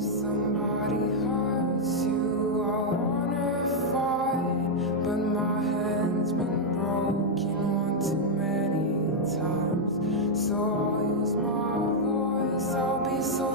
Somebody hurts you, I wanna fight, but my hand's been broken one too many times. So I'll use my voice, I'll be so